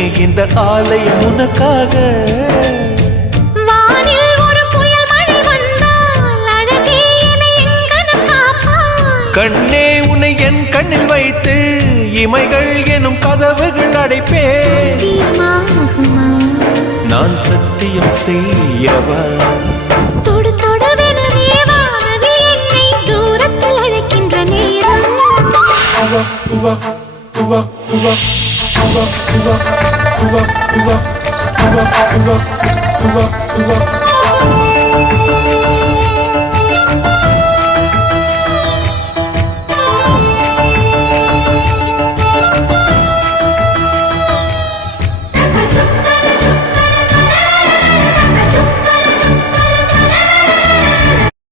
இந்த ஆலயம் உனக்காக. வானில் ஒரு புயல் மழை வந்தால் அழகே என்னை எங்கனம் காப்பாய். கண்ணே உன்னை என் கண்ணில் வைத்து இமைகள் எனும் கதவுகள் அடைப்பேன். சத்தியமாகுமா? நான் சத்தியம் செய்யவா? தொடு தொடுவெனவே வானவில் என்னை தூரத்தில் அழைக்கின்ற நேரம். உவா